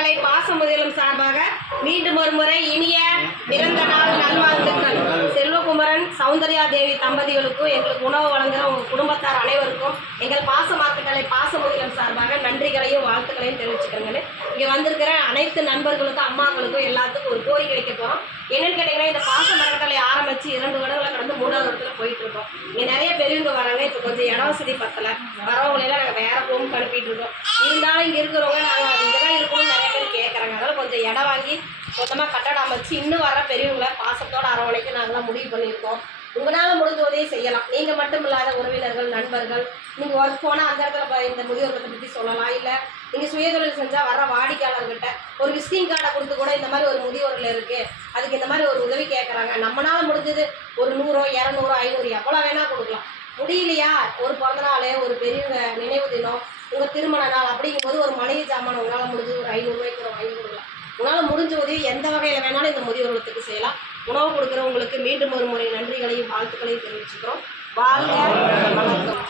அறக்கட்டளை பாசமுதலும் சார்பாக மீண்டும் ஒரு முறை இனிய பிறந்த நாள் நல்வாழ்த்துக்கள். செல்வகுமரன் சௌந்தர்யா தேவி தம்பதிகளுக்கும் எங்களுக்கு உணவு வழங்குகிற உங்கள் குடும்பத்தார் அனைவருக்கும் எங்கள் பாசம் அறக்கட்டளை பாசமுதலும் சார்பாக நன்றிகளையும் வாழ்த்துக்களையும் தெரிவிச்சுக்கிறேங்க. இங்கே வந்திருக்கிற அனைத்து நண்பர்களுக்கும் அம்மாக்களுக்கும் எல்லாத்துக்கும் ஒரு கோரிக்கை வைக்க போகிறோம். என்னென்னு கேட்டிங்கன்னா, இந்த பாசம் அறக்கட்டளை ஆரம்பித்து 2 வருடங்களை கடந்து 3வது வருடத்தில் போயிட்டுருக்கோம். இங்கே நிறைய பெரியவங்க வராங்க. இப்போ கொஞ்சம் இட வசதி பத்தலை, வரவங்களெல்லாம் நாங்கள் வேறு ரூம் அனுப்பிட்டு இருக்கோம். இருந்தாலும் இங்கே இருக்கிறவங்க நாங்கள் இங்கே தான் இருக்கணும்னு நிறைய பேர் கேட்குறாங்க. அதனால் கொஞ்சம் இடம் வாங்கி மொத்தமாக கட்டடம் அமைச்சு இன்னும் வர பெரியவங்களை பாசத்தோடு அரவணைக்க நாங்களாம் முடிவு பண்ணியிருக்கோம். உங்களால் முடிஞ்ச உதவியை செய்யலாம். நீங்கள் மட்டும் இல்லாத உறவினர்கள், நண்பர்கள், நீங்கள் ஒர்க் போனால் அந்த இடத்துல இந்த முதியோர்களை பற்றி சொல்லலாம். இல்லை நீங்கள் சுயதொழில் செஞ்சால் வர வாடிக்கையாளர்கிட்ட ஒரு விசிட்டிங் கார்டை கொடுத்து கூட இந்த மாதிரி ஒரு முதியோரில் இருக்குது, அதுக்கு இந்த மாதிரி ஒரு உதவி கேட்குறாங்க, நம்மளால் முடிஞ்சது ஒரு 100, 200, 500 எவ்வளோ வேணால் கொடுக்கலாம். முடியலையா, ஒரு பிறந்தநாள், ஒரு பெரியவங்க நினைவு தினம், உங்கள் திருமண நாள் அப்படிங்கும்போது ஒரு மளிகை ஜாமான் உங்களால் முடிஞ்சது ஒரு 500 ரூபாய்க்கு கூட வாங்கி கொடுக்கலாம். உங்களால் முடிஞ்ச உதவி எந்த வகையில் வேணாலும் இந்த முதியோர்களுக்கு செய்யலாம். உணவு கொடுக்குறவங்களுக்கு மீண்டும் ஒரு முறை நன்றிகளையும் வாழ்த்துக்களையும் தெரிவிச்சுக்கிறோம். வாழ்க வணக்கம்.